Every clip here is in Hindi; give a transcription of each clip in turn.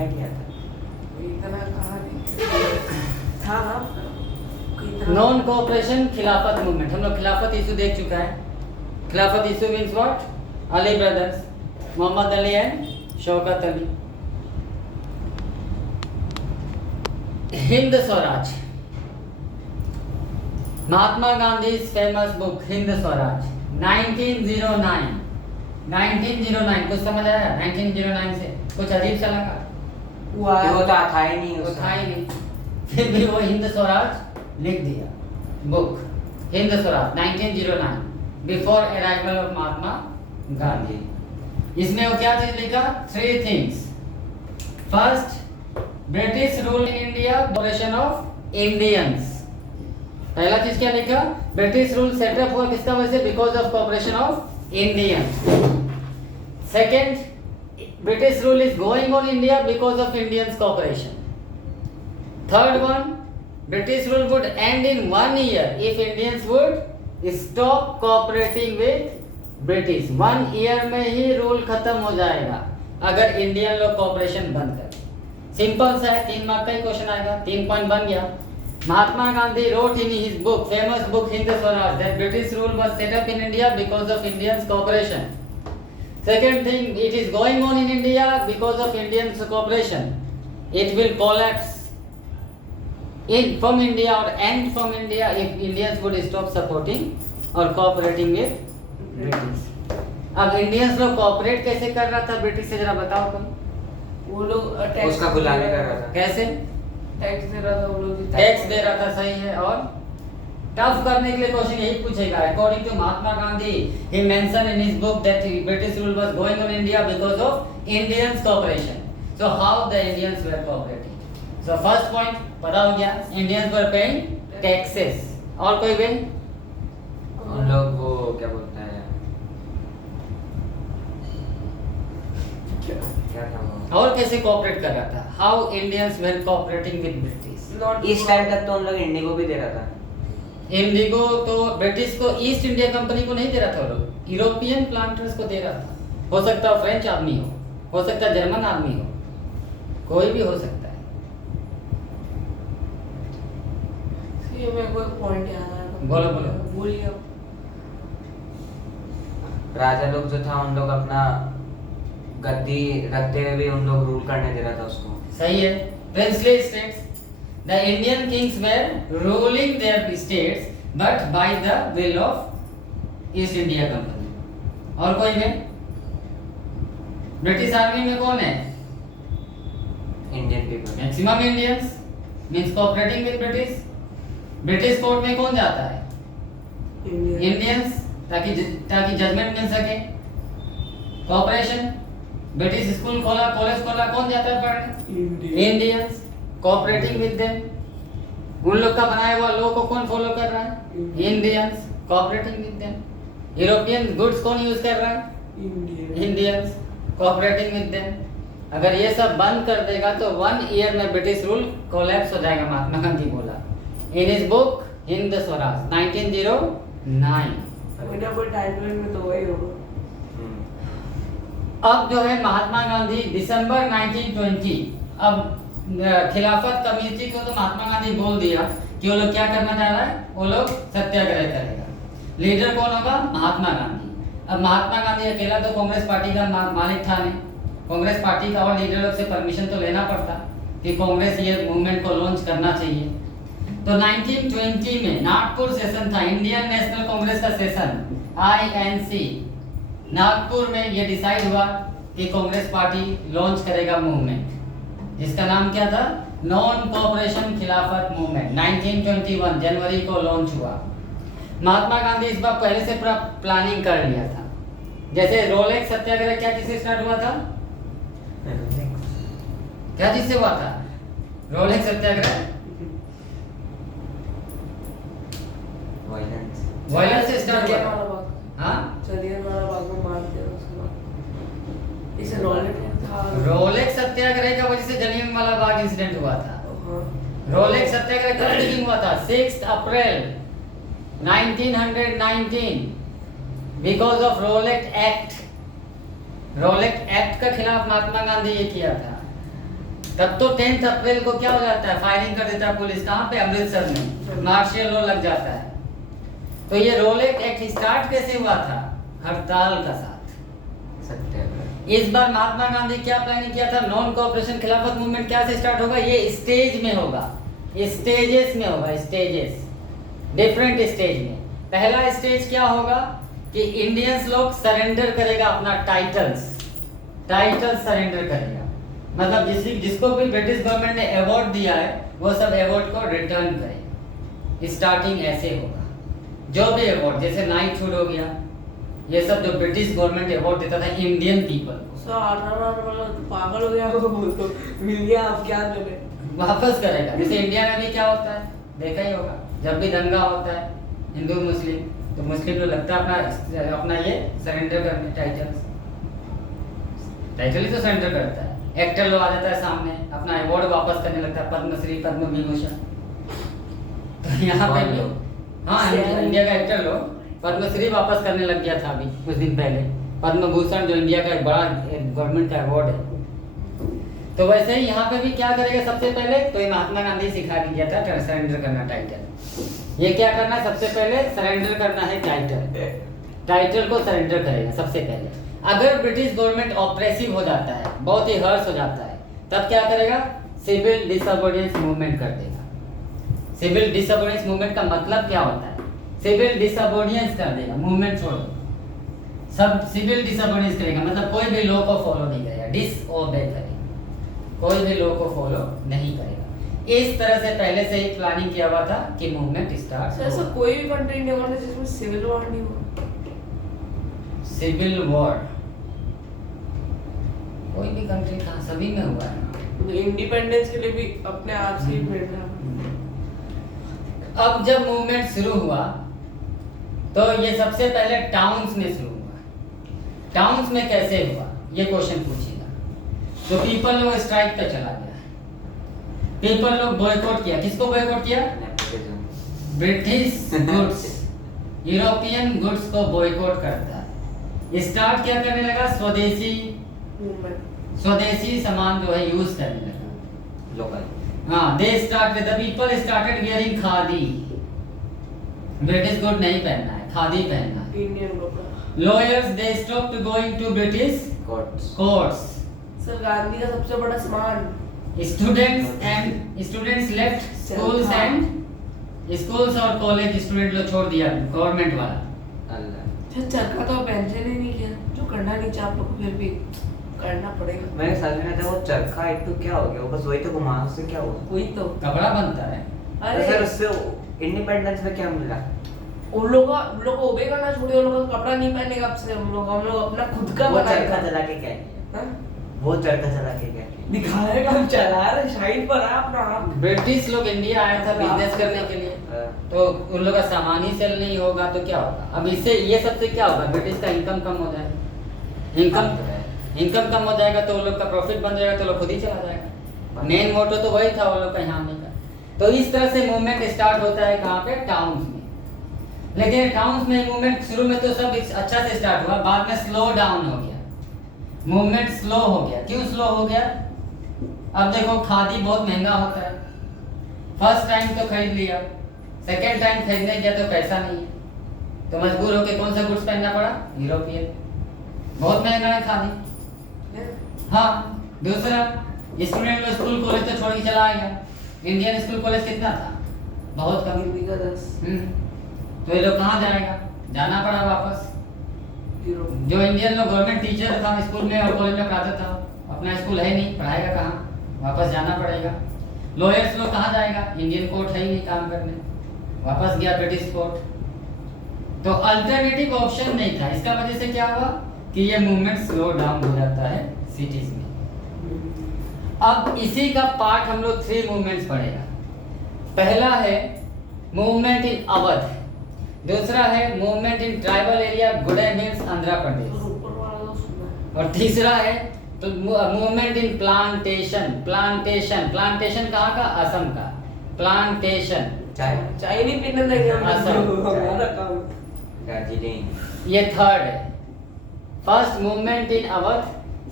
महंगा किया था। इतना कहाँ था ना नॉन कोऑपरेशन खिलाफत मूवमेंट, हम लोग खिलाफत इशू देख चुका है। Khilafat issue means what? Ali brothers, Mohammad Ali and Shaukat Ali. Hind Swaraj, Mahatma Gandhi famous book Hind Swaraj 1909। 1909 कुछ समझ आया? 1909 से कुछ अजीब सा लगा? हुआ वो तो था ही नहीं वो उसका। था ही नहीं, फिर भी वो हिंद स्वराज लिख दिया book Hind Swaraj 1909 before arrival of Mahatma Gandhi. इसमें वो क्या चीज लिखा? 3 things. First, British rule in India, operation of Indians. पहला चीज क्या लिखा? ब्रिटिश रूल सेटअप हुआ किसका वजह से? Because of cooperation of Indians. Second, British rule is going on India because of Indians cooperation. Third one, British rule would end in 1 year if Indians would stop cooperating with British। 1 year में ही रूल खत्म हो जाएगा अगर इंडियन लोग कॉपरेशन बंद कर। सिंपल सा है, 3 मार्क का ही क्वेश्चन आएगा, 3 पॉइंट बन गया। Mahatma Gandhi wrote in his book, famous book Hind Swaraj, that British rule was set up in India because of Indians cooperation। Second thing, it is going on in India because of Indians cooperation। It will collapse in from India or end from India if Indians would stop supporting or cooperating with British। अब इंडियंस लोग कोऑपरेट कैसे कर रहा था ब्रिटिश से, जरा बताओ तुम। वो लोग उसका गुलामी कर रहा था। कैसे? टैक्स दे रहा था वो लोग। टैक्स दे रहा था, सही है। और टफ करने के लिए क्वेश्चन यही पूछेगा। According to Mahatma Gandhi, he mention in his book that British rule was going on India because of Indians cooperation. So how the Indians were cooperating? So first point पता हो गया, इंडियंस वर पेइंग टैक्सेस। और कोई वे? उन लोग वो क्या बोलता है, क्या था वो? और कैसे कोऑपरेट कर रहा था? How Indians were cooperating with British? इस टाइम तक तो उन लोग इंडिगो भी दे रहा था। इंडिगो तो ब्रिटिश को, ईस्ट इंडिया कंपनी को नहीं दे रहा था, वो लोग यूरोपियन प्लांटर्स को दे रहा था। हो सकता है फ्रेंच आदमी हो सकता है जर्मन आदमी हो, कोई भी हो सकता है। ये मेरे को एक पॉइंट याद आया। बोलो, बोलो। बोलिए अब। राजा लोग जो था उन लोग अपना गद्दी रखते हुए भी उन लोग रूल करने दे रहा था उसको। सही है। Princely states, the Indian kings were ruling their states but by the will of East India company. और कोई है? ब्रिटिश आर्मी में कौन है? Indian people, maximum Indians, means cooperating with British. British court में कौन जाता है? इंडियंस, ताकि जजमेंट मिल सके। कोऑपरेशन, ब्रिटिश स्कूल खोला, कॉलेज खोला, कौन जाता है पढ़ने? Indians, cooperating with them. उन लोग का बनाया हुआ लॉ को कौन फॉलो कर रहा है? Indians, cooperating with them. European goods कौन यूज कर रहा है? Indians, cooperating with them. अगर ये सब बंद कर देगा तो 1 ईयर में ब्रिटिश रूल कोलैप्स हो जाएगा, महात्मा गांधी बोला इन his book Hind Swaraj 1909। Title में तो वही होगा। अब जो है महात्मा गांधी दिसंबर 1920, अब खिलाफत कमेटी को तो महात्मा गांधी बोल दिया कि वो लोग क्या करना चाह रहा है, वो लोग सत्याग्रह करेगा। लीडर कौन होगा? महात्मा गांधी। अब महात्मा गांधी अकेला तो कांग्रेस पार्टी का मालिक था नहीं, कांग्रेस पार्टी का और लीडर लोग से परमिशन तो लेना पड़ता कि कांग्रेस ये मूवमेंट को लॉन्च करना चाहिए। तो 1920 में नागपुर सेशन था, इंडियन नेशनल कांग्रेस का सेशन, INC। नागपुर में ये डिसाइड हुआ कि कांग्रेस पार्टी लॉन्च करेगा मूवमेंट, जिसका नाम क्या था? नॉन कोऑपरेशन खिलाफत मूवमेंट। 1921 जनवरी को लॉन्च हुआ। महात्मा गांधी इस बार पहले से पूरा प्लानिंग कर लिया था। जैसे रोलेक्स सत्याग्रह क्या चीज से स्टार्ट हुआ था? क्या चीज से हुआ था रोलेक्स सत्याग्रह? वायलेंस से स्टार्ट हुआ था। हाँ, जलियांवाला बाग में मार दिया उसके बाद। इसे रोलेक्स था। रोलेक्स सत्याग्रह की वजह से जलियांवाला बाग इंसिडेंट हुआ था। रोलेक्स सत्याग्रह कब बिगिन हुआ था? 6 अप्रैल 1919 because of Rolex act. Rolex act का खिलाफ महात्मा गांधी ये किया था। तब तो 10 अप्रैल को क्या हो जाता है, फायरिंग कर देता है पुलिस। कहाँ पे? अमृतसर में मार्शल लॉ लग जाता है। तो ये रोलेट एक्ट स्टार्ट कैसे हुआ था? हड़ताल का साथ। सत्याग्रह। इस बार महात्मा गांधी क्या प्लानिंग किया था? नॉन कोऑपरेशन खिलाफत मूवमेंट क्या से स्टार्ट होगा? ये स्टेज में होगा, स्टेजेस में होगा, स्टेजेस, डिफरेंट स्टेज में। पहला स्टेज क्या होगा कि इंडियंस लोग सरेंडर करेगा अपना टाइटल्स सरेंडर करेगा। मतलब जिसको भी ब्रिटिश गवर्नमेंट ने अवार्ड दिया है वो सब अवार्ड को रिटर्न करेगा। स्टार्टिंग ऐसे होगा, जो भी अवार्ड, जैसे नाइटहुड हो गया, ये सब जो ब्रिटिश गवर्नमेंट अवार्ड देता था इंडियन पीपल को, सर आर्नर वाला तो पागल हो गया वो तो मिल गया, अब क्या करे? वापस करेगा। जैसे इंडिया में भी क्या होता है, देखा ही होगा, जब भी दंगा होता है हिंदू मुस्लिम, तो मुस्लिम को लगता है अपना ये सरेंडर करने टाइटल ही तो सरेंडर करता है। एक्टर लोग आ जाता है सामने, अपना अवार्ड वापस करने लगता है, पद्मश्री पद्म विभूषण। तो यहाँ पे भी हाँ, इंडिया का एक्टर लोग पद्मश्री वापस करने लग गया था अभी कुछ दिन पहले, पद्म भूषण जो इंडिया का एक बड़ा गवर्नमेंट का अवार्ड है। तो वैसे ही यहाँ पे भी क्या करेगा सबसे पहले, तो ये महात्मा गांधी सिखा दिया था सरेंडर करना टाइटल। ये क्या करना है, सबसे पहले सरेंडर करना है टाइटल को सरेंडर करेगा सबसे पहले। अगर ब्रिटिश गवर्नमेंट ऑपरेसिव हो जाता है, बहुत ही हर्ष हो जाता है, तब क्या करेगा, सिविल डिसोबीडियंस मूवमेंट कर देगा। सिविल डिसोबीडियंस मूवमेंट का मतलब क्या होता है? सिविल डिसोबीडियंस कर देगा, मूवमेंट छोड़ो, सब सिविल डिसोबीडियंस करेगा, मतलब कोई भी लॉ को फॉलो नहीं करेगा, डिसओबे करेगा, कोई भी लॉ को फॉलो नहीं करेगा। इस तरह से पहले से ही प्लानिंग किया हुआ था कि मूवमेंट स्टार्ट सर ऐसा कोई भी कंट्री नहीं होगा जिसमें सिविल वॉर नहीं हो। सिविल वॉर कोई भी कंट्री कहाँ, सभी में हुआ है। इंडिपेंडेंस के लिए भी अपने आप से ही भेड़ रहा। अब जब मूवमेंट शुरू हुआ तो ये सबसे पहले टाउन्स में शुरू हुआ। टाउन्स में कैसे हुआ ये क्वेश्चन पूछेगा। तो पीपल लोग स्ट्राइक पे चला गया, पीपल लोग बॉयकॉट किया। किसको बॉयकॉट किया? ब्रिटिश गुड्स, यूरोपियन गुड्स को बॉयकॉट करता है। स्टार्ट क्या करने लगा, स्वदेशी सामान जो है यूज करने लगा, लोकल। हाँ, they started, the people started wearing khadi. British good नहीं पहनना है, खादी पहनना है। इंडियन कपड़ा। Lawyers they stopped going to British courts. Sir Gandhi का सबसे बड़ा सम्मान। Students left schools and schools और कॉलेज स्टूडेंट लोग छोड़ दिया गवर्नमेंट वाला। अच्छा, चरखा तो पेंशन ही नहीं किया, जो करना नहीं चाह, आप लोग को फिर भी करना पड़ेगा। मैंने समझ में था वो चरखा एक तो क्या हो गया, वो बस वही तो घुमा, उससे क्या हुआ? वही तो कपड़ा बनता है। तो सर उससे इंडिपेंडेंस में क्या मिला? उन लोग को ओबे करना छोड़िए, उन लोग का कपड़ा नहीं पहनेगा अब से। हम लोग अपना खुद का वो बनाएगा। चरखा चला के क्या किया? हाँ? वो चरखा चला के क्या किया? दिखाएगा, हम चला रहे शाइन पर है अपना आप। ब्रिटिश लोग इंडिया आया था बिजनेस करने के लिए, तो उन लोग का सामान ही सेल नहीं होगा तो क्या होगा। अब इससे ये सबसे क्या होगा, ब्रिटिश का इनकम कम हो जाएगा, इनकम कम हो जाएगा तो उन लोग का प्रॉफिट बन जाएगा, तो लोग खुद ही चला जाएगा। मेन मोटो तो वही था वो लोग का यहाँ आने का। तो इस तरह से मूवमेंट स्टार्ट होता है कहाँ पे, टाउन्स में। लेकिन टाउन्स में मूवमेंट शुरू में तो सब अच्छा से स्टार्ट हुआ, बाद में स्लो डाउन हो गया, मूवमेंट स्लो हो गया। क्यों स्लो हो गया? अब देखो खादी बहुत महंगा होता है, फर्स्ट टाइम तो खरीद लिया, सेकेंड टाइम खरीदने गया तो पैसा नहीं है, तो मजबूर होकर कौन सा गुड्स पहनना पड़ा, यूरोपियन, बहुत महंगा है खादी। हाँ, दूसरा स्टूडेंट लोग स्कूल कॉलेज तो छोड़ के चला गया। इंडियन स्कूल कॉलेज कितना था, बहुत कम, हिंदी का 10। तो ये लोग कहाँ जाएगा, जाना पड़ा वापस। जो इंडियन लोग गवर्नमेंट टीचर था स्कूल में और कॉलेज में पढ़ाता था, अपना स्कूल है नहीं, पढ़ाएगा कहाँ, वापस जाना पड़ेगा। लॉयर्स लोग कहाँ जाएगा, इंडियन कोर्ट है ही नहीं काम करने, वापस गया ब्रिटिश कोर्ट। तो अल्टरनेटिव ऑप्शन नहीं था, इसका वजह से क्या हुआ कि ये मूवमेंट स्लो डाउन हो जाता है सिटीज में। अब इसी का पार्ट हम लोग 3 मूवमेंट्स पढ़ेगा। पहला है मूवमेंट इन अवध, दूसरा है movement in tribal area Gudem hills Andhra Pradesh, और तीसरा है तो मूवमेंट इन प्लांटेशन। प्लांटेशन कहाँ का, असम का प्लांटेशन। चाय नहीं पीने लगे हमारा काम। दार्जिलिंग। ये थर्ड है। First movement in Awadh,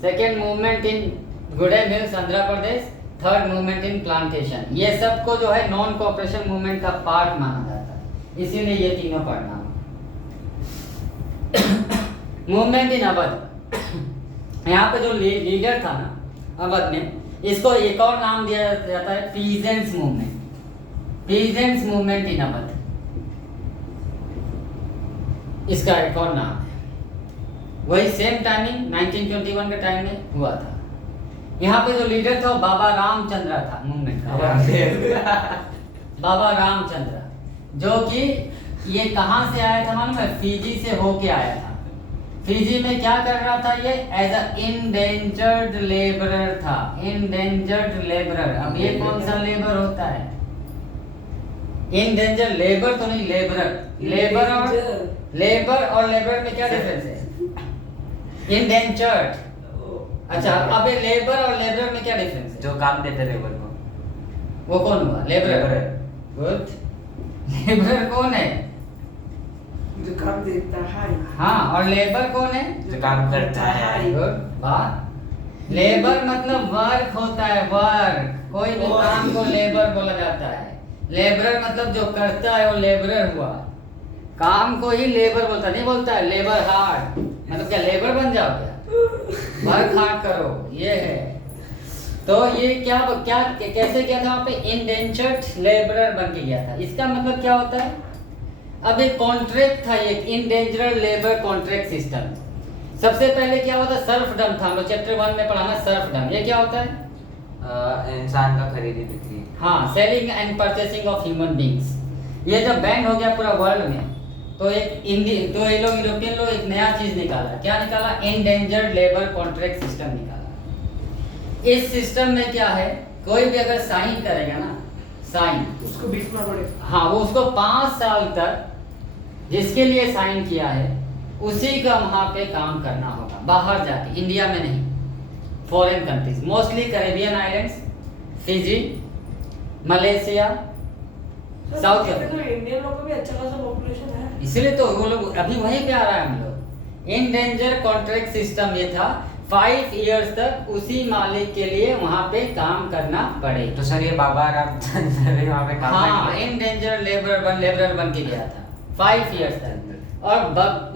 second movement in Gudem hills Andhra Pradesh, third movement in plantation, ये सब को जो है नॉन कोऑपरेशन मूवमेंट का पार्ट माना जाता है, इसीलिए ये तीनों पढ़ना। मूवमेंट इन अवध, यहाँ पे जो लीडर था ना अवध में, इसको एक और नाम दिया जाता है peasants movement, peasants movement in Awadh, इसका एक और नाम है। वही सेम टाइमिंग 1921 के टाइम में हुआ था। यहाँ पे जो लीडर था वो बाबा रामचंद्र था मूवमेंट का, बाबा रामचंद्र, जो कि ये कहाँ से आया था मालूम है? फिजी से होके आया था। फिजी में क्या कर रहा था ये? एज अ इंडेंजर्ड लेबरर था, इंडेंजर्ड लेबरर। अब ये कौन सा लेबर होता है? इंडेंजर लेबर तो नहीं, लेबरर। लेबर और लेबर में क्या डिफरेंस है? इंडेंजर्ड। अच्छा, अब ये लेबर और लेबर में क्या डिफरेंस है? जो काम देते लेबर को, वो कौन हुआ? लेबरर। गुड। लेबरर कौन है? जो काम देता है। हाँ, और लेबर कौन है? जो काम करता है। गुड। वाह। लेबर मतलब वर्क होता है, वर्क। कोई भी काम को लेबर बोला जाता है। लेबरर मतलब जो करता है वो लेबरर हुआ। काम को ही लेबर बोलता नहीं, बोलता है लेबर हार्ड, मतलब क्या लेबर बन जाओ क्या? वर्क हार्ड करो, ये है। तो ये क्या क्या कैसे किया था वहाँ पे? इंडेंचर्ड लेबरर बन के गया था। इसका मतलब क्या होता है? अब एक कॉन्ट्रैक्ट था, एक इंडेंजर्ड लेबर कॉन्ट्रैक्ट सिस्टम। सबसे पहले क्या होता? सर्फडम था, हम लोग चैप्टर 1 में पढ़ाना सर्फडम। ये क्या होता है? इंसान का खरीदी बिक्री। हाँ, selling and purchasing of human beings. ये जब बैन हो गया पूरा वर्ल्ड में, तो ये लोग यूरोपियन लोग एक नया चीज निकाला। क्या निकाला? इंडेंजर्ड लेबर कॉन्ट्रैक्ट सिस्टम निकाला। इस सिस्टम में क्या है? कोई भी अगर साइन करेगा ना, साइन, उसको बेचना पड़ेगा। हाँ, वो उसको 5 साल तक जिसके लिए साइन किया है उसी का वहां पे काम करना होगा, बाहर जाके, इंडिया में नहीं, foreign countries, mostly Caribbean islands, Fiji, Malaysia, south तो अफ्रीका। इंडियन लोगों का भी अच्छा खासा पॉपुलेशन है, इसलिए तो वो लोग अभी वहीं पे आ रहा है। हम लोग इंडेंजर कॉन्ट्रैक्ट सिस्टम ये था, 5 इयर्स तक उसी मालिक के लिए वहां पे काम करना पड़ेगा। तो सर ये बाबा रामचंद्र भी वहाँ पे काम हाँ, करते हैं। इंडेंजर लेबरर बन के गया था 5 इयर्स तक। और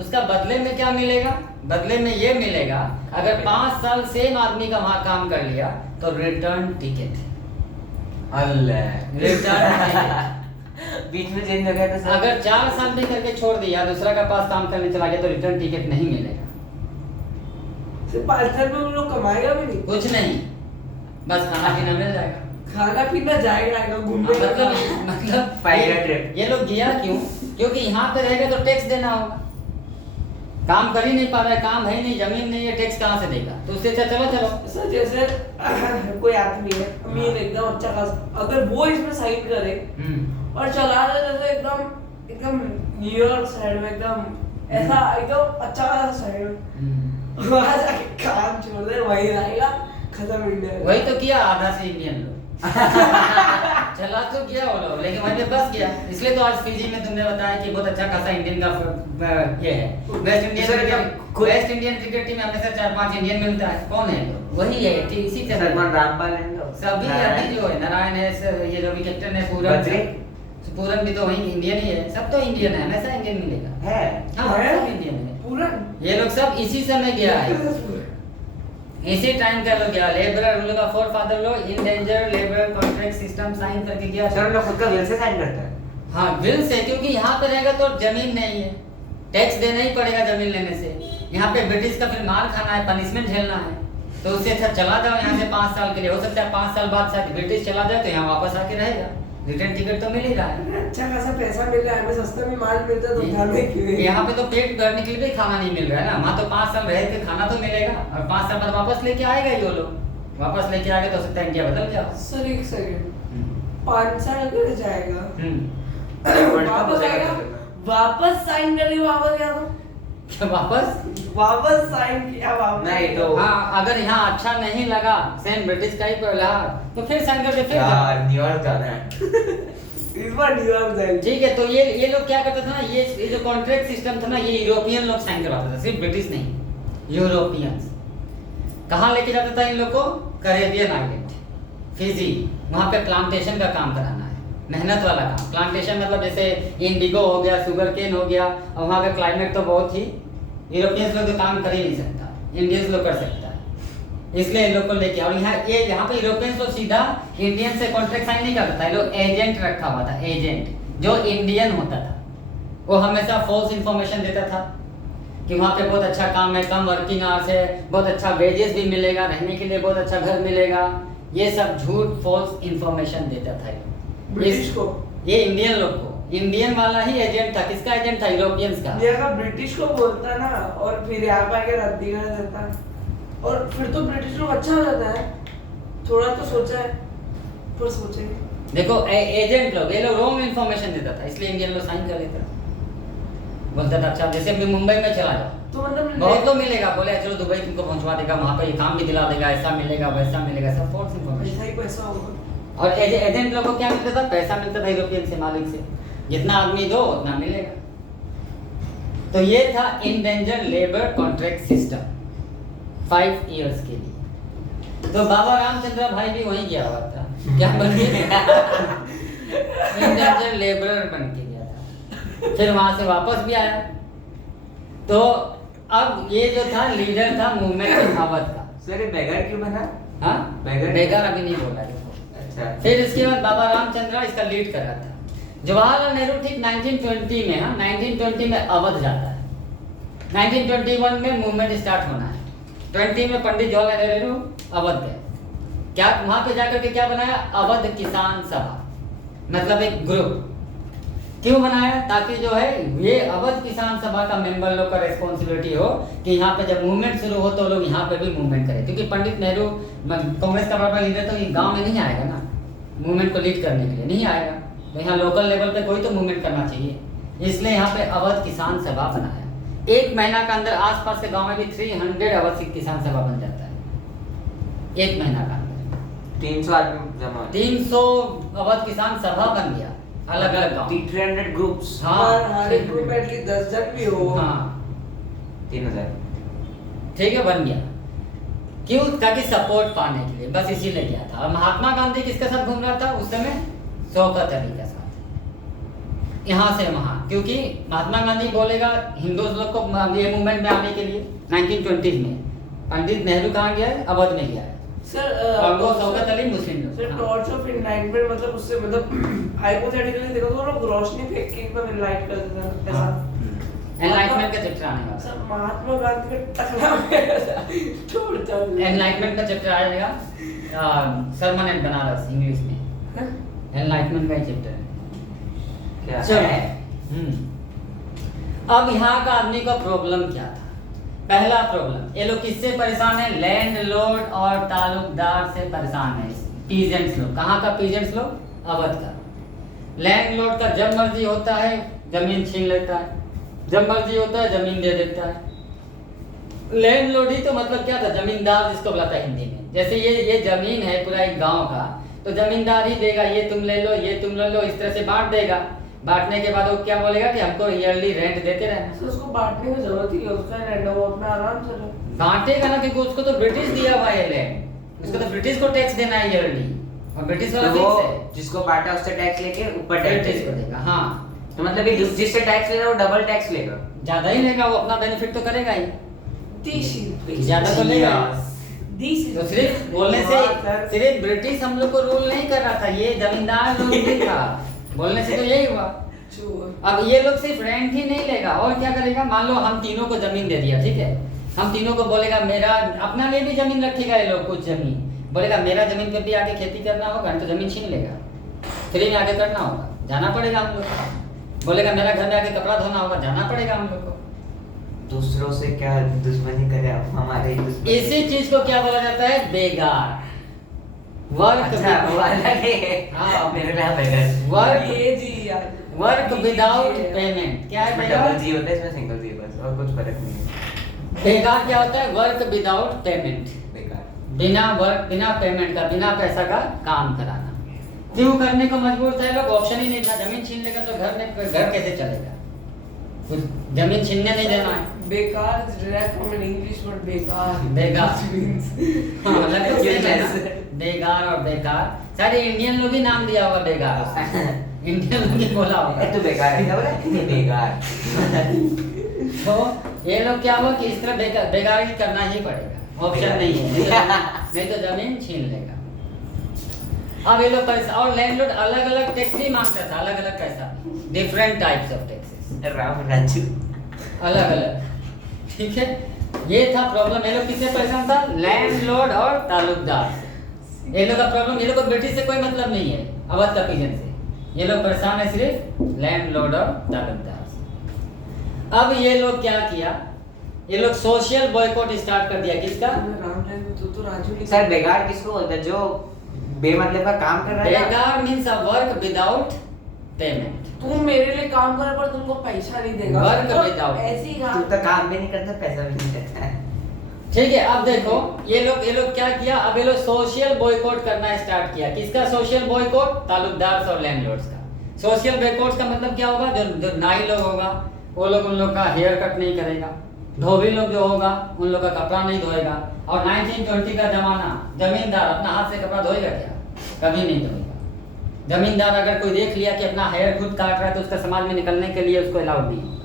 उसका बदले में क्या मिलेगा? बदले में ये मिलेगा, अगर 5 साल सेम आदमी का वहां काम कर लिया तो return ticket, Allah. Return ticket. बीच में चेंज हो गया तो सर, अगर 4 साल भी करके छोड़ दिया, दूसरा का पास काम करने चला गया तो रिटर्न टिकट नहीं मिलेगा, सिर्फ 5 साल में उन लोग कमाएगा भी नहीं, कुछ नहीं, बस खाना पीना मिल जाएगा। खाना पीना जाएगा घूमने का। मतलब फाइव ट्रिप। ये लोग गया क्यों? क्योंकि यहाँ पे रहेगा तो टैक्स देना होगा, काम कर ही नहीं पा रहा है, काम है ही नहीं, जमीन नहीं है, टैक्स कहाँ से देगा? तो उससे अच्छा चलो सर जैसे कोई आदमी है अमीर एकदम अच्छा खासा, अगर वो इसमें साइन करे और चला रहा है जैसे एकदम न्यूयॉर्क साइड में, एकदम ऐसा एकदम अच्छा खासा साइड में, वहाँ जाके काम छोड़ दे, वही रहेगा, खत्म इंडिया। वही तो किया आधा से इंडियन लोग। चला तो किया वो लोग, लेकिन वहीं पे बस गया। इसलिए तो आज फिजी में तुमने बताया कि बहुत अच्छा खासा इंडियन का ये है। वेस्ट इंडियन क्रिकेट टीम में हमेशा 4-5 इंडियन मिलता है। कौन है लोग? वही है, इसी से सलमान रामपाल है तो सभी अभी जो है, नारायण है, ये जो भी कैप्टन है, पूरन भी तो वही इंडियन ही है। सब तो इंडियन है, हमेशा इंडियन मिलेगा। है। हाँ, है? सब इंडियन है। पूरा ये लोग सब इसी समय गया है, इसी टाइम का लोग गया। लेबरर उन लोग का फोरफादर लोग indenture labour contract system sign करके गया। सर लोग खुद का विल से साइन करते हैं। हाँ, विल से, क्योंकि यहाँ पे रहेगा तो जमीन नहीं है, टैक्स देना ही पड़ेगा जमीन लेने से। यहाँ पे ब्रिटिश का फिर मार खाना है, पनिशमेंट झेलना है, तो उससे अच्छा चला जाओ यहाँ से 5 साल के लिए। हो सकता है 5 साल बाद शायद ब्रिटिश चला जाए तो यहाँ वापस आके रहेगा, रिटर्न टिकट तो मिल ही रहा है। अच्छा खासा पैसा मिल रहा है, हमें सस्ता भी माल मिलता है, तो जाने क्यों? यहाँ पे तो पेट भरने के लिए भी खाना नहीं मिल रहा है ना, वहाँ तो 5 साल रह के खाना तो मिलेगा, और 5 साल बाद वापस लेके आएगा ही वो लोग। वापस लेके आएगा तो हो सकता है इंडिया बदल जाओ। सर एक सेकंड, 5 साल अगर जाएगा वापस आएगा, वापस साइन करके वापस गया तो क्या वापस साइन किया वापस नहीं तो हाँ, अगर यहाँ अच्छा नहीं लगा, सेम ब्रिटिश का ही पहला, तो फिर साइन करके फिर जाओ। यार न्यूयॉर्क जाना है। इस बार न्यूयॉर्क जाएंगे। ठीक है, तो ये लोग क्या करते थे ना, ये जो कॉन्ट्रैक्ट सिस्टम था ना, ये यूरोपियन लोग साइन करवाते थे, सिर्फ ब्रिटिश नहीं, यूरोपियंस। कहाँ लेके जाता था इन लोग को? कैरेबियन आइलैंड, फिजी, वहाँ पे प्लांटेशन का काम कराना है, मेहनत वाला काम। प्लांटेशन मतलब जैसे इंडिगो हो गया, शुगर केन हो गया, और वहाँ का क्लाइमेट तो बहुत ही, यूरोपियंस लोग तो काम कर ही नहीं सकता, इंडियंस लोग कर सकता है, इसलिए इन लोग को लेके। और यहाँ पे यूरोपियंस लोग सीधा इंडियन से कॉन्ट्रैक्ट साइन नहीं करता है, लोग एजेंट रखा हुआ था, एजेंट जो इंडियन होता था, वो हमेशा फॉल्स इन्फॉर्मेशन देता था कि वहाँ पे बहुत अच्छा काम है, कम वर्किंग आवर्स है, बहुत अच्छा वेजेस भी मिलेगा, रहने के लिए बहुत अच्छा घर मिलेगा, ये सब झूठ फॉल्स इन्फॉर्मेशन देता था ब्रिटिश को, ये इंडियन लोग को। इंडियन वाला ही एजेंट था, किसका एजेंट था? यूरोपियंस का। ये अगर ब्रिटिश को बोलता ना और फिर यहाँ पे आके रद्दी कर देता, और फिर तो ब्रिटिश लोग अच्छा हो जाता है, थोड़ा तो सोचा है, पर सोचे नहीं। देखो एजेंट लोग, ये लोग रॉन्ग इन्फॉर्मेशन देता था, इसलिए इंडियन लोग साइन कर लेते थे, बोलता था अच्छा जैसे अभी मुंबई में चला जाओ तो मतलब बहुत तो मिलेगा, बोले चलो दुबई तुमको पहुंचवा देगा, वहाँ पे ये काम भी दिला देगा, ऐसा मिलेगा वैसा मिलेगा, सब फॉल्स इन्फॉर्मेशन। पैसा ही पैसा होगा। और एजेंट लोगों को क्या मिलता था? पैसा मिलता था यूरोपियन से, मालिक से, जितना आदमी दो उतना मिलेगा। तो ये था indenture labour contract system 5 years के लिए। तो बाबा रामचंद्र भाई भी वहीं गया हुआ था, क्या बन गया? इंडेंजर लेबर बन के गया था, फिर वहां से वापस भी आया। तो अब ये जो था लीडर था मूवमेंट अवध का। सर ये बेगर क्यों बना? हाँ बेगर अभी नहीं बोला देखो। अच्छा। फिर इसके बाद बाबा रामचंद्र इसका लीड कर रहा था। जवाहरलाल नेहरू ठीक 1920 में, हाँ 1920 में अवध जाता है, 1921 में मूवमेंट स्टार्ट होना है, 20 में पंडित जवाहरलाल नेहरू अवध गए। क्या वहां पे जाकर के क्या बनाया? अवध किसान सभा, मतलब एक ग्रुप। क्यों बनाया? ताकि जो है ये अवध किसान सभा का मेंबर लोग का रेस्पॉन्सिबिलिटी हो कि यहाँ पे जब मूवमेंट शुरू हो तो लोग यहाँ पे भी मूवमेंट करें, क्योंकि पंडित नेहरू कांग्रेस का बड़ा लीडर तो गांव में नहीं आएगा ना, मूवमेंट को लीड करने के लिए नहीं आएगा, तो यहाँ लोकल लेवल पे कोई तो मूवमेंट करना चाहिए, इसलिए यहाँ पे अवध किसान सभा बनाया। 1 महीना का अंदर आसपास के गाँव में भी 300 अवध किसान सभा बन जाता है, 1 महीना का अंदर 300 आदमी जमा, 300 अवध किसान सभा बन गया, अलग अलग गाँव, 300 ग्रुप्स। हाँ हर एक ग्रुप में एटलीस्ट 10 जन भी हो। हाँ 3000। ठीक है, बन गया। क्यों? ताकि सपोर्ट पाने के लिए, बस इसीलिए गया था। और महात्मा गांधी किसके साथ घूम रहा था उस समय? शौकत अली के साथ, यहाँ से वहाँ, क्योंकि महात्मा गांधी बोलेगा हिंदू लोग को ये मूवमेंट में आने के लिए 1920 में। पंडित नेहरू कहाँ गया है? अवध में गया है। सर वो शौकत अली मुस्लिम लोग। सर हाँ। टॉर्च ऑफ एनलाइटमेंट मतलब उससे मतलब हाइपोथेटिकली देखो तो लोग रोशनी फेंक के एकदम एनलाइट कर देते हैं ऐसा। एनलाइटमेंट का चैप्टर आने वाला सर महात्मा गांधी का टकला में छोड़ चल एनलाइटमेंट का चैप्टर आएगा, सरमन एंड बनारस इंग्लिश में, एनलाइटमेंट का चैप्टर है। क्या चलो। है? अब यहाँ का आदमी का प्रॉब्लम क्या था? पहला प्रॉब्लम, ये लोग किससे परेशान है? लैंडलॉर्ड और तालुकदार से परेशान है। पीजेंट्स लोग, कहाँ का पीजेंट्स लोग? अवध का। लैंडलॉर्ड का जब मर्जी होता है जमीन छीन लेता है, जब मर्जी होता है जमीन दे देता है। लैंडलॉर्ड ही तो मतलब क्या था? जमींदार जिसको बुलाता है हिंदी में। जैसे ये जमीन है पूरा एक गांव का, तो जमींदार ही देगा, ये तुम ले लो, ये तुम ले लो, इस तरह से बांट देगा। बांटने के बाद वो क्या बोलेगा कि हमको ईयरली रेंट देते रहना। सर उसको बांटने की जरूरत ही है, उसका रेंट वो अपना आराम से रहे। बांटेगा ना, क्योंकि उसको तो ब्रिटिश दिया हुआ है लैंड, उसको तो ब्रिटिश को टैक्स देना है ईयरली, और ब्रिटिश वाला तो वो फिक्स है, जिसको बांटा उससे टैक्स लेके ऊपर टैक्स ब्रिटिश को देगा। हाँ तो मतलब कि जिससे टैक्स ले रहा है वो डबल टैक्स लेगा। ज्यादा ही लेगा, वो अपना बेनिफिट तो करेगा ही, दिस इज ज्यादा तो लेगा। दिस इज तो सिर्फ बोलने से सिर्फ ब्रिटिश हम लोग को रूल नहीं कर रहा था, ये जमींदार लोग भी था, बोलने से तो यही हुआ। अब ये लोग सिर्फ रेंट ही नहीं लेगा, और क्या करेगा? मान लो हम तीनों को जमीन दे दिया, ठीक है, हम तीनों को बोलेगा मेरा अपना लिए भी जमीन रखेगा, ये लोग कुछ जमीन बोलेगा मेरा जमीन पे भी आके खेती करना होगा, तो जमीन छीन लेगा, फ्री में आके करना होगा, जाना पड़ेगा हम लोग को। बोलेगा मेरा घर में आके कपड़ा धोना होगा, जाना पड़ेगा हम लोग को। दूसरों से क्या दुश्मनी करे आप? हमारे ही दुश्मनी। इसी चीज को क्या बोला जाता है? बेगार, वर्क। अच्छा वो अलग है। हाँ। मेरे नाम बेगर। वर्क ये जी यार वर्क विदाउट पेमेंट। क्या है इसमें बेगार? डबल जी होता है, इसमें सिंगल जी है, बस और कुछ फर्क नहीं है। बेगार क्या होता है? वर्क विदाउट पेमेंट, बेकार। बिना वर्क, बिना पेमेंट का, बिना पैसा का काम कराना। क्यों करने को मजबूर थे लोग? ऑप्शन ही नहीं था, जमीन छीन लेगा तो घर कैसे चलेगा? कुछ जमीन छीनने नहीं देना है। बेकार is derived from an English word बेकार। बेकार। Which means हाँ, मतलब तो same है ना? बेगार और बेकार, शायद इंडियन लोग ही नाम दिया होगा बेगार, इंडियन लोग ही बोला होगा। तू बेकार है क्या बोला? बेकार। तो ये लोग क्या हुआ कि इस तरह बेगारी करना ही पड़ेगा, ऑप्शन नहीं है, नहीं तो जमीन छीन लेगा। अब ये लोग पैसा और लैंडलॉर्ड अलग अलग टैक्स भी मांगता था, अलग अलग पैसा, different types of taxes, Ram Raju अलग अलग, ठीक है। ये था प्रॉब्लम, ये लोग किससे परेशान था? लैंडलॉर्ड और तालुकदार से। ये लोग का प्रॉब्लम, ये लोग को ब्रिटिश से कोई मतलब नहीं है, अवध का पीजन से, ये लोग परेशान है सिर्फ लैंडलॉर्ड और तालुकदार से। अब ये लोग क्या किया, ये लोग सोशल बॉयकॉट स्टार्ट कर दिया। किसका? राम राजू तो राजू लिखा। सर बेकार किसको बोलते हैं? जो बेमतलब का काम कर रहा है। बेकार means a work without payment. तुम मेरे लिए काम करे पर तुमको पैसा नहीं देगा, वर्क मतलब विदाउट, ऐसे ही तू तो काम भी नहीं करता, पैसा भी नहीं देता है। ठीक है। अब देखो ये लोग क्या किया, अब ये लोग सोशल बॉयकॉट करना स्टार्ट किया। किसका सोशल बॉयकॉट? तालुकदार और लैंडलॉर्ड्स का। सोशल बॉयकॉट का मतलब क्या होगा? जो नाई लोग होगा वो लोग उन लोग का हेयर कट नहीं करेगा, धोबी लोग जो होगा उन लोग का कपड़ा नहीं धोएगा। और 1920 का जमाना, जमींदार अपना हाथ से कपड़ा धोएगा क्या? कभी नहीं धोएगा। जमींदार अगर कोई देख लिया कि अपना हेयर खुद काट रहा है तो उसका समाज में निकलने के लिए उसको अलाउड नहीं होगा।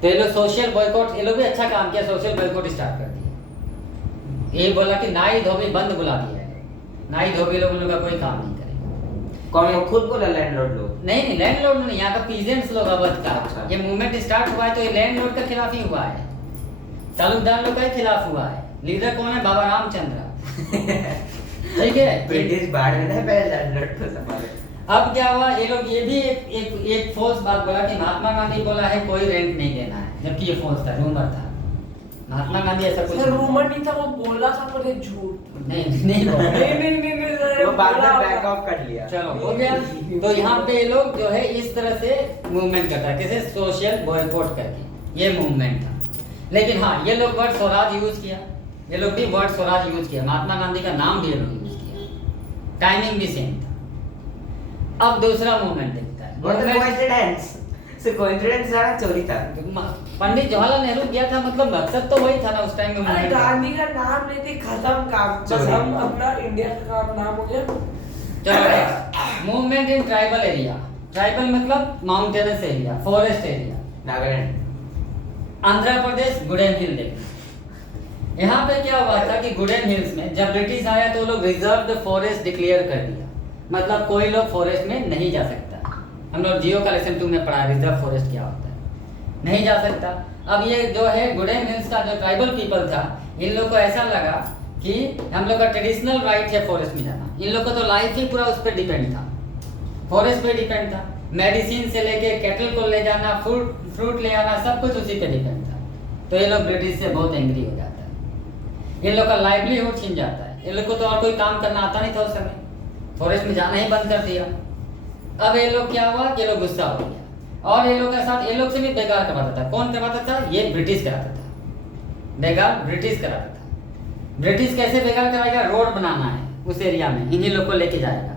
तो ये लोग सोशल बॉयकॉट, ये लोग भी अच्छा काम किया, सोशल बॉयकॉट स्टार्ट कर दिया। ये बोला कि नाई धोबी बंद बुला दिया है, नाई धोबी लोग उन लोग का कोई काम नहीं करेगा। कौन लोग? खुद बोला लैंडलॉर्ड लोग? नहीं लैंडलॉर्ड नहीं, यहाँ का पीजेंट्स लोग अवध का। अच्छा। ये मूवमेंट स्टार्ट हुआ है तो ये लैंडलॉर्ड के खिलाफ ही हुआ है, तालुकदार लोग के खिलाफ हुआ है। लीडर कौन है? बाबा रामचंद्र, ठीक है। ब्रिटिश बाहर में नहीं, पहले लैंडलॉर्ड को संभाले। अब क्या हुआ, ये लोग ये भी एक फॉल्स बात बोला कि महात्मा गांधी बोला है कोई रेंट नहीं देना है, जबकि ये फॉल्स था, रूमर था। महात्मा गांधी ऐसा कुछ सर रूमर नहीं था, वो बोला था पर ये झूठ। नहीं बोला। नहीं सर, वो बाद में बोला बैक था। ऑफ कर लिया। चलो हो गया। तो यहाँ पे ये लोग जो है इस तरह से मूवमेंट करता है, किसे? सोशल बॉयकॉट करके, ये मूवमेंट था। लेकिन हाँ, ये लोग वर्ड स्वराज यूज किया, ये लोग भी वर्ड स्वराज यूज किया, महात्मा गांधी का नाम भी ये लोग यूज किया, टाइमिंग भी सेम था। अब दूसरा मूवमेंट देखता है, कोइंसिडेंस सारा चोरी था। पंडित जवाहरलाल नेहरू गया था, मतलब मकसद तो वही था ना उस टाइम में अरे movement का। गांधी का नाम लेते खत्म काम, बस हम अपना इंडिया का काम नाम हो गया। चलो movement in tribal area, tribal मतलब mountainous area, forest area, Nagaland, Andhra Pradesh, Gudem hill देखिए। यहाँ पे क्या हुआ था कि गुडेन हिल्स में जब ब्रिटिश आया तो लोग रिजर्व्ड फॉरेस्ट डिक्लेयर कर दिया, मतलब कोई लोग फॉरेस्ट में नहीं जा सकता। हम लोग जियो का लेसन 2 में पढ़ा, रिजर्व फॉरेस्ट क्या होता है, नहीं जा सकता। अब ये जो है गुडेन हिल्स का जो ट्राइबल पीपल था, इन लोग को ऐसा लगा कि हम लोग का ट्रेडिशनल राइट है फॉरेस्ट में जाना। इन लोग का तो लाइफ ही पूरा उस पर डिपेंड था, फॉरेस्ट पे डिपेंड था। मेडिसिन से लेके कैटल को ले जाना, फ्रूट ले आना, सब कुछ उसी पे डिपेंड था। तो ये लोग ब्रिटिश से बहुत एंग्री हो जाता है, इन लोग का लाइवलीहुड छीन जाता है। इन लोग को तो और कोई काम करना आता नहीं था उस समय, फॉरेस्ट में जाना ही बंद कर दिया। अब ये लोग क्या हुआ कि ये लोग गुस्सा हो गया, और ये लोग के साथ ये लोग से भी बेकार करवाता था। कौन करवाता था? ये ब्रिटिश कराता था, बेकार ब्रिटिश कराता था। ब्रिटिश कैसे बेकार कराएगा? रोड बनाना है उस एरिया में, इन्हीं लोग को लेके जाएगा।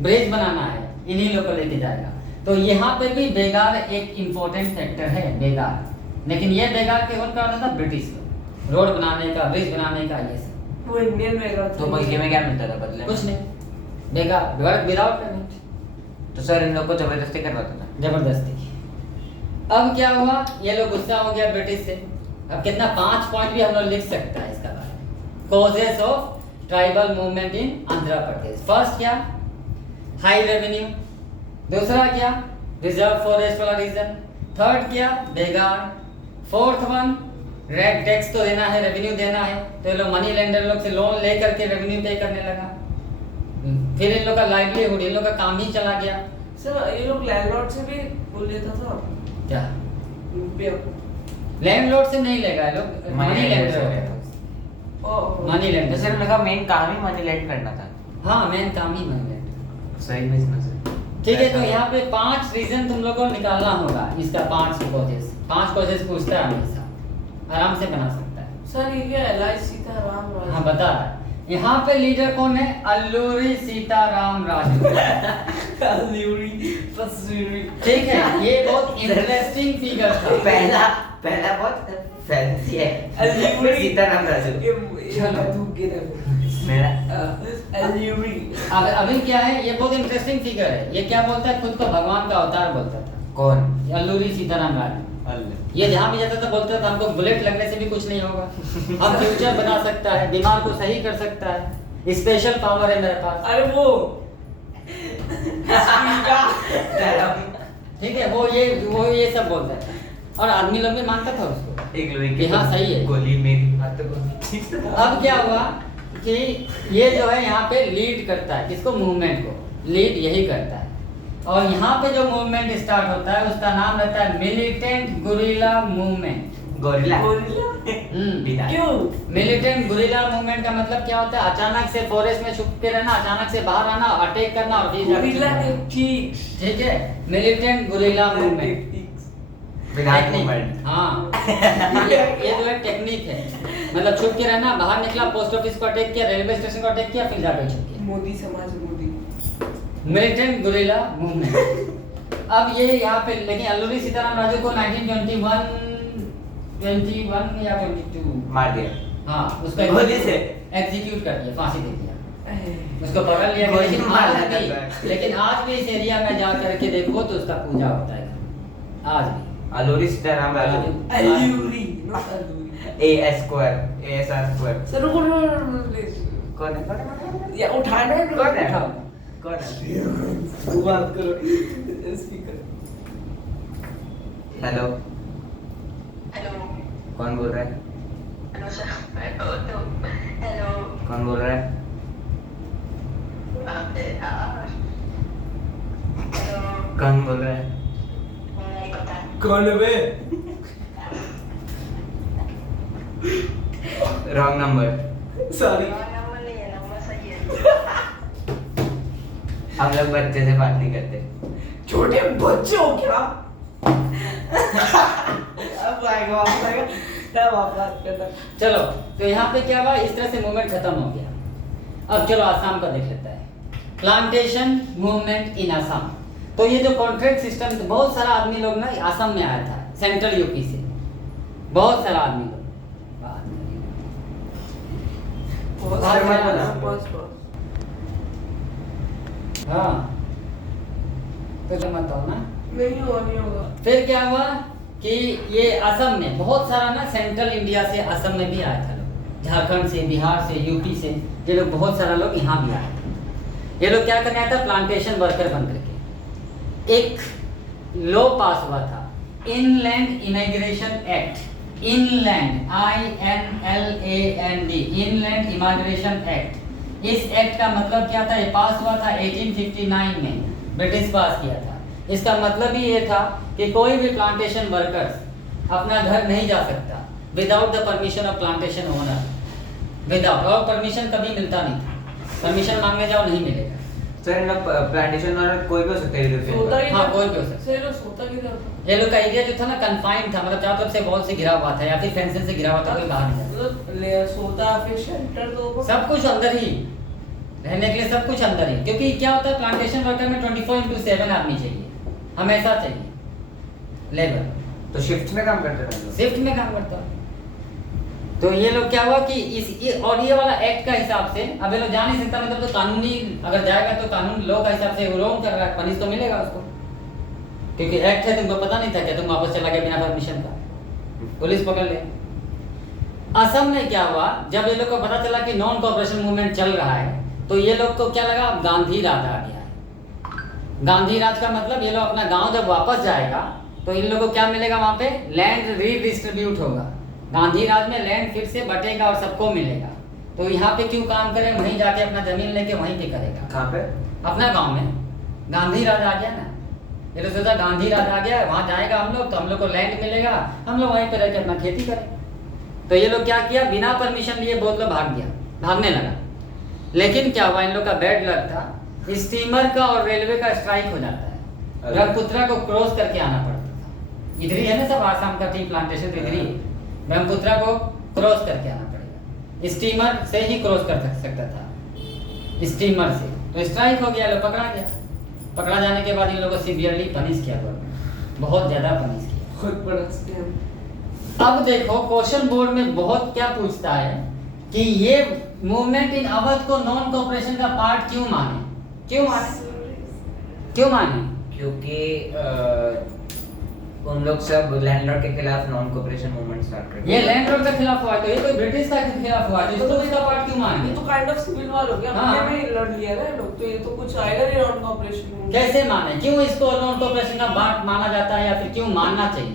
ब्रिज बनाना है, इन्हीं लोग को लेके जाएगा। तो यहाँ पे भी बेगार एक इम्पोर्टेंट फैक्टर है, बेगार। लेकिन ये बेगार कौन कराता था? ब्रिटिश लोग, रोड बनाने का, ब्रिज बनाने का, ये सब। वो इंडियन बेकार तो बदले में क्या मिलता था? बदले में कुछ नहीं, बेकार, वर्क विदाउट पेमेंट। तो सर इन लोग को जबरदस्ती करवाता था। जबरदस्ती। अब क्या हुआ, ये लोग गुस्सा हो गया ब्रिटिश से। अब कितना 5 पॉइंट भी हम लोग लिख सकता है इसका बारे में। Causes of tribal movement in Andhra Pradesh. First क्या? High revenue. दूसरा क्या? रिजर्व फॉरेस्ट वाला रीजन। थर्ड क्या? बेगार। फोर्थ वन, रेड टैक्स तो देना है, रेवेन्यू देना है, तो ये लोग मनी लेंडर लोग से लोन ले करके रेवेन्यू पे करने लगा। फिर इन लोग का लाइवलीहुड, इन लोग का काम ही चला गया। सर ये लोग लैंडलॉर्ड से भी बोल लेता था क्या? रुपया। लैंडलॉर्ड से नहीं लेगा, लोग मनी लेंडर हो गया, मनी तो लेंडर। सर इनका मेन काम ही मनी लेंड करना था। हाँ, मेन काम ही मनी लेंडर। सही बिजनेस है। ठीक है, तो यहाँ पे 5 रीजन तुम लोगों को निकालना होगा, इसका 5 कॉजेस। 5 कॉजेस पूछता है हमेशा, आराम से बना सकता है। सर ये क्या LI सीताराम राजू? हाँ बता रहा है। यहाँ पे लीडर कौन है? अल्लूरी सीताराम राजू। अल्लूरी तस्वीरी। ठीक है, ये बहुत इंटरेस्टिंग फिगर था। पहला बहुत फैंसी है अल्यूरी। सीताराम राजू चलो। मेरा अल्यूरी। अभी क्या है, ये बहुत इंटरेस्टिंग फिगर है। ये क्या बोलता है, खुद को भगवान का अवतार बोलता था। कौन? अल्लूरी सीताराम राजू। ये जहाँ भी जाता था बोलता था हमको बुलेट लगने से भी कुछ नहीं होगा, हम फ्यूचर बना सकता है, बीमार को सही कर सकता है, स्पेशल पावर है मेरे पास। अरे वो ठीक है, वो ये सब बोलता था और आदमी लोग भी मानता था उसको एक लोहे कि की हाँ सही है। गोली मेरी हाथ को अब क्या हुआ कि ये जो है यहाँ पे लीड करता है, किसको, मूवमेंट को लीड यही करता है। और यहाँ पे जो मूवमेंट स्टार्ट होता है उसका नाम रहता है मिलिटेंट गुरिल्ला मूवमेंट। गोरिल्ला हम्म। क्यों? मिलिटेंट गुरिल्ला मूवमेंट का मतलब क्या होता है, अचानक से फॉरेस्ट में छुप के रहना, अचानक से बाहर आना, अटैक करना और फिर जाके गुरिल्ला छुपना। टेक्निक्स। ठीक है, militant guerrilla movement. Without technique. Movement. हाँ ये जो है टेक्निक है, मतलब छुप के रहना, बाहर निकला, पोस्ट ऑफिस को अटैक किया, रेलवे स्टेशन को अटैक किया, फिर जाकर छुप गया। मोदी समाज मोदी। Militant guerrilla movement. अब ये यहाँ पे, लेकिन अल्लूरी सीताराम राजू को 1921 या 22 मार दिया। हाँ उसको गोली से एग्जीक्यूट कर दिया, फांसी दे दिया, उसको पकड़ लिया गया। गोली लेकिन मारना आज भी, चाहता है। लेकिन आज भी इस एरिया में जा करके देखो तो उसका पूजा होता है आज भी। Alluri Sitarama Raju Aluri not Aluri. ASR2 sir रुको प्लीज। कौन है? या उठाना है कौन है? उठाओ। कौन है? बात करो स्पीकर। हेलो हेलो कौन बोल रहा है? हेलो सर हेलो कौन बोल रहा है? हेलो कौन बोल रहा है? नहीं पता कौन है बे? Wrong number. सॉरी। नंबर नहीं है, नंबर सही है। हम लोग बच्चे से बात नहीं करते। छोटे बच्चे हो क्या? अब आएगा तब आप बात करना। चलो, तो यहाँ पे क्या हुआ, इस तरह से मूवमेंट खत्म हो गया। अब चलो आसाम का देख लेता है, प्लांटेशन मूवमेंट इन आसाम। तो ये जो कॉन्ट्रैक्ट सिस्टम, बहुत सारा आदमी लोग ना आसाम में आया था, सेंट्रल यूपी से, बहुत सारा आदमी लोग। बहुत सारे सारे बोला। बस। हाँ तो जो मत हो ना। नहीं होगा। फिर क्या हुआ कि ये असम में बहुत सारा ना, सेंट्रल इंडिया से असम में भी आया था लोग, झारखंड से, बिहार से, यूपी से, ये लोग बहुत सारा लोग यहाँ भी आए। ये लोग क्या करने आया था, प्लांटेशन वर्कर बन करके। एक लॉ पास हुआ था, inland immigration act, inland INLAND, inland immigration act. इस एक्ट का मतलब क्या था, ये पास हुआ था 1859 में, ब्रिटिश पास किया था। इसका मतलब ही ये था कि कोई भी प्लांटेशन वर्कर्स अपना घर नहीं जा सकता without the permission of plantation owner, without, और परमिशन कभी मिलता नहीं था, परमिशन मांगने जाओ नहीं मिलेगा। सर इन लोग प्लांटेशन और कोई भी हो सकता है सोता यूरोपियन। ही हाँ, कोई भी हो सकता है। सर ये सोता किधर था? ये लोग का एरिया जो था ना, कन्फाइंड था, मतलब चारों तरफ से वॉल से घिरा हुआ था या फिर फेंसिंग से घिरा हुआ था, कोई बाहर नहीं जा मतलब ले सोता फिर शेल्टर तो होगा। सब कुछ अंदर ही, रहने के लिए सब कुछ अंदर ही। क्योंकि क्या होता है, प्लांटेशन वर्कर में 24/7 आदमी चाहिए, हमेशा चाहिए लेबर। तो शिफ्ट में काम करते थे लोग। शिफ्ट में काम करता है। तो ये लोग क्या हुआ कि और ये वाला एक्ट का हिसाब से अब ये लोग जा नहीं सकता, मतलब तो कानूनी अगर जाएगा तो कानून लॉ का हिसाब से रॉन्ग कर रहा है, पनिश तो मिलेगा उसको, क्योंकि एक्ट है, तुमको पता नहीं था क्या, तुम वापस चला गया बिना परमिशन का, पुलिस पकड़ ले। असम में क्या हुआ, जब ये लोग को पता चला कि नॉन कोऑपरेशन मूवमेंट चल रहा है, तो ये लोग को क्या लगा, गांधी राज आ गया है। गांधी राज का मतलब ये लोग अपना गांव जब वापस जाएगा तो इन लोगों को क्या मिलेगा, वहां पे लैंड रीडिस्ट्रीब्यूट होगा, गांधी राज में लैंड फिर से बटेगा और सबको मिलेगा। तो यहाँ पे क्यों काम करे, वहीं जाके अपना जमीन लेके वहीं पे करेगा। कहाँ पे? अपना गांव में गांधी राज आ गया ना, ये लोग सोचा गांधी राज आ गया, वहां जाएगा हम लोग तो हम लोग को लैंड मिलेगा, हम लोग वहीं पे रह के अपना खेती करें। तो ये लोग क्या किया, बिना परमिशन लिए बहुत लोग भाग गया, भागने लगा। लेकिन क्या हुआ, इन लोग का बैड लक था, स्टीमर का और रेलवे का स्ट्राइक हो जाता है, ब्रह्मपुत्रा को क्रॉस करके आना पड़ता था। इधर ही है ना सब, आसाम का टी प्लांटेशन तो इधर ही है, ब्रह्मपुत्रा को क्रॉस करके आना पड़ेगा, स्टीमर से ही क्रॉस कर सकता था, स्टीमर से। तो स्ट्राइक हो गया, लोग पकड़ा गया। पकड़ा जाने के बाद इन लोगों को सीवियरली पनिश किया गया, बहुत ज्यादा पनिश किया। खुद बरसते हैं। अब देखो क्वेश्चन बोर्ड में बहुत क्या पूछता है कि ये मूवमेंट इन अवध को नॉन कोऑपरेशन का पार्ट क्यों माने, क्यों माने? क्योंकि उन लोग सब लैंडलॉर्ड के खिलाफ नॉन कोऑपरेशन मूवमेंट स्टार्ट कर ये लैंडलॉर्ड के खिलाफ हुआ तो ये कोई ब्रिटिश का खिलाफ हुआ तो इसको इसका पार्ट क्यों मान ये गए? तो काइंड ऑफ सिविल वॉर हो गया, हाँ। हमने भी लड़ लिया ना लोग, तो ये तो कुछ आएगा नहीं नॉन कोऑपरेशन। कैसे माने, क्यों इसको नॉन कोऑपरेशन का पार्ट माना जाता है या फिर क्यों मानना चाहिए?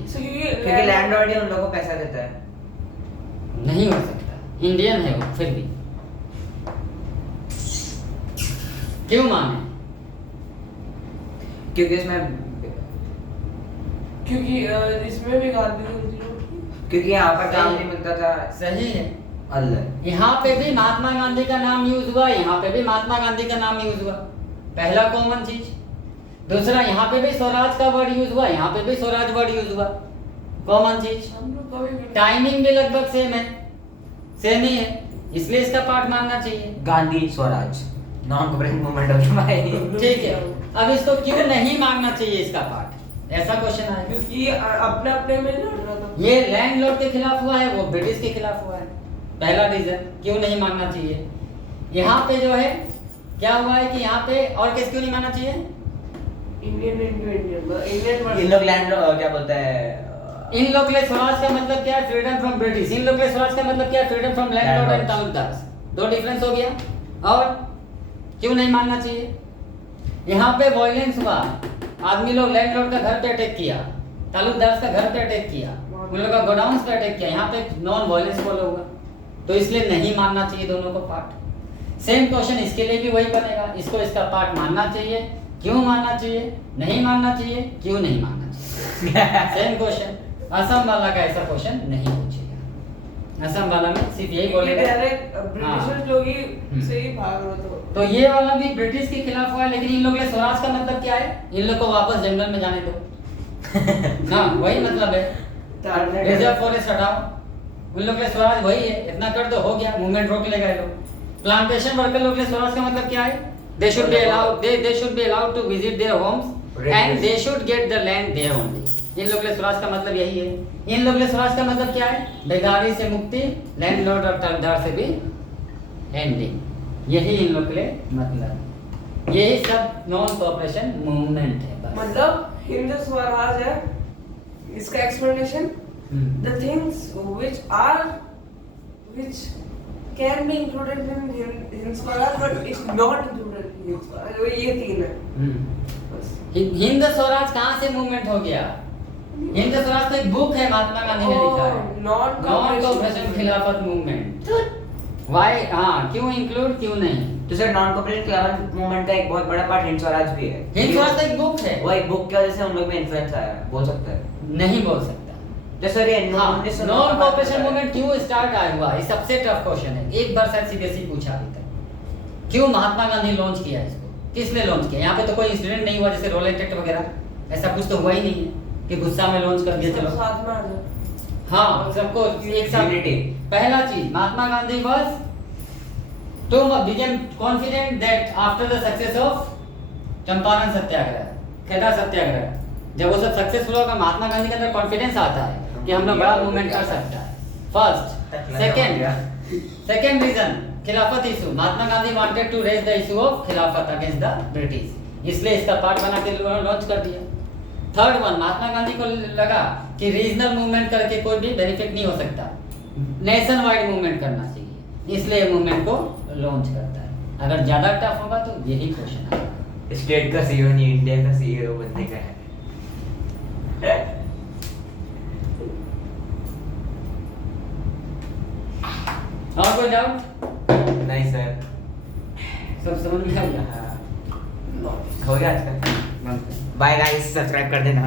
क्योंकि लैंडलॉर्ड ही उन लोगों को पैसा देता है। नहीं हो सकता, इंडियन है वो फिर भी। क्यों माने? क्योंकि इसमें क्योंकि इसमें भी गांधी क्योंकि यहाँ पर काम नहीं मिलता था। सही है। अल्लाह, यहाँ पे भी महात्मा गांधी का नाम यूज हुआ, यहाँ पे भी महात्मा गांधी का नाम यूज हुआ, पहला कॉमन चीज। दूसरा यहाँ पे भी स्वराज का वर्ड यूज हुआ, यहाँ पे भी स्वराज वर्ड यूज हुआ, कॉमन चीज। हम लोग कभी भी टाइमिंग भी लगभग सेम है, सेम ही है, इसलिए इसका पार्ट मानना चाहिए। Gandhi Swaraj non cooperation movement हो भाई। ठीक है, अब इसको क्यों नहीं मानना चाहिए इसका पार्ट, ऐसा क्वेश्चन आएगा। क्योंकि अपने अपने में लड़ रहा था। ये लैंडलॉर्ड के खिलाफ हुआ है, वो ब्रिटिश के खिलाफ हुआ है, पहला रीजन क्यों नहीं मानना चाहिए। यहाँ पे जो है क्या हुआ है कि यहाँ पे और किस क्यों नहीं मानना चाहिए? इंडियन इंडियन इन लोग लैंड क्या बोलता है, इन लोग के लिए स्वराज का मतलब क्या है? Freedom from British. इन लोग के लिए स्वराज का मतलब क्या है? Freedom from landlord and Talukdar. दो डिफरेंस हो गया। और क्यों नहीं मानना चाहिए? यहाँ पे वायलेंस हुआ, आदमी लोग लैंडलॉर्ड का घर पे अटैक किया, तालुकदार का घर पे अटैक किया, उन लोगों का गोडाउन्स पे अटैक किया, यहाँ पे नॉन वायलेंस फॉलो हुआ, तो इसलिए नहीं मानना चाहिए दोनों को पार्ट। सेम क्वेश्चन इसके लिए भी वही बनेगा, इसको इसका पार्ट मानना चाहिए, क्यों मानना चाहिए, नहीं मानना चाहिए, क्यों नहीं मानना चाहिए। Same question. असम वाला का ऐसा क्वेश्चन नहीं पूछेगा, असम वाला में सिर्फ यही बोलेगा। ब्रिटिशर्स लोग ही से ही भाग रहे थे। तो ये वाला भी ब्रिटिश के खिलाफ हुआ है, लेकिन इन लोग के स्वराज का मतलब क्या है? इन लोग को वापस जंगल में जाने दो। हाँ वही मतलब है, रिजर्व फॉरेस्ट हटाओ, उन लोग के स्वराज वही है, इतना कर दो हो गया, मूवमेंट रोक लेगा ये लोग। प्लांटेशन वर्कर लोग के स्वराज का मतलब क्या है? They should be allowed to visit their homes and they should get the land there only. इन लोग के स्वराज का मतलब यही है। इन लोग के स्वराज का मतलब क्या है? बेगारी से मुक्ति, लैंडलॉर्ड और तालुकदार से भी एंडिंग, यही इन लोग के लिए मतलब। यही सब नॉन कोऑपरेशन मूवमेंट है बस। मतलब हिंद स्वराज है इसका explanation, the things which can be included in Hind Swaraj but it's not included in Hind Swaraj, वो ये तीन है बस। हिंद स्वराज कहाँ से मूवमेंट हो गया? हिंद स्वराज तो एक बुक है, महात्मा गांधी ने लिखा है, नॉन नॉन कोऑपरेशन खिलाफत मूवमेंट। व्हाई, हाँ क्यों इंक्लूड क्यों नहीं? तो सर नॉन कोऑपरेशन खिलाफत मूवमेंट का एक बहुत बड़ा पार्ट हिंद स्वराज भी है। हिंद स्वराज तो एक बुक है, वो एक बुक की वजह से उन लोग में इन्फ्लुएंस आया है, बोल सकते हैं। नहीं बोल सकता। तो सर ये नॉन कोऑपरेशन मूवमेंट क्यों स्टार्ट आया हुआ? ये सबसे टफ क्वेश्चन है, एक बार शायद सीबीएसई पूछा अभी तक। क्यों महात्मा गांधी लॉन्च किया इसको, किसने लॉन्च किया? यहाँ पे तो कोई इंसिडेंट नहीं हुआ जैसे रोलेट एक्ट वगैरह, ऐसा कुछ तो हुआ ही नहीं है कि गुस्सा में लॉन्च कर दिया चलो। साथ में आ जाओ। हाँ सबको एक साथ। Unity। पहला चीज, Mahatma Gandhi was to became confident that after the success of Champaran सत्याग्रह, खेड़ा सत्याग्रह, जब वो सब सक्सेसफुल होगा महात्मा गांधी के अंदर कॉन्फिडेंस आता है कि हम लोग बड़ा मूवमेंट कर सकता है। First. Second reason, Khilafat issue. Mahatma Gandhi wanted to raise the issue of Khilafat against the British, इसलिए इसका पार्ट बना के लॉन्च कर दिया। थर्ड वन, महात्मा गांधी को लगा कि रीजनल मूवमेंट करके कोई भी बेनिफिट नहीं हो सकता, नेशन वाइड मूवमेंट करना चाहिए, इसलिए मूवमेंट को लॉन्च करता है। अगर ज्यादा टफ होगा तो यही क्वेश्चन आएगा। स्टेट का सीईओ नहीं, इंडिया का सीईओ बनने का है। और कोई डाउट? नहीं सर, सब समझ में आ गया? हो गया आज का। बाय गाइस, सब्सक्राइब कर देना।